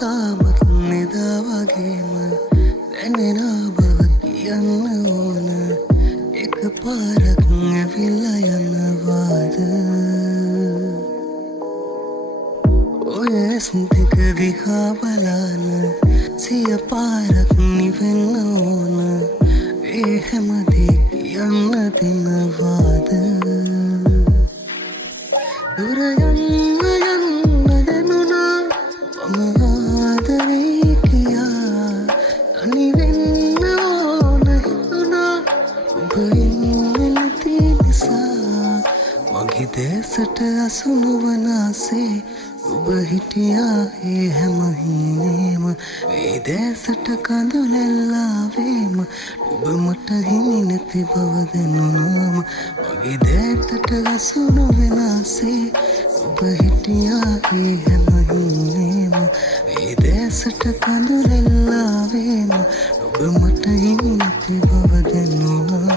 තාමත් නිදා වගේම දැනෙනා බව කියන්න ඕන එක පාරක් ඇවිල්ලා යනවාද ඔය ඇස්තික දිහා බලන සිය පාරක් නිවෙන්න ඕන ඒ හැමදේ කියන්න දෙනවාද දුර යන්න දැනුණා මම ආදරේ කියා තනි වෙන්න ඕන හිතුණා ඔබ ඉන්නේ නැති නිසා මගේ දැසට අසුණු වනාසේ ඔබ හිටියා ඒ හැම හීනේම ඒ දැසට කඳුලැල්ලාවේම ඔබ මට හිමි නැති බව දැනුණාම මගේ දැතට අසුණු වෙනාසේ ඔබ හිටියා ඒ හැම හීනේම ඒ දැසට කඳුලැල්ලාවේම ඔබ මට හිමි නැති බව දැනුණා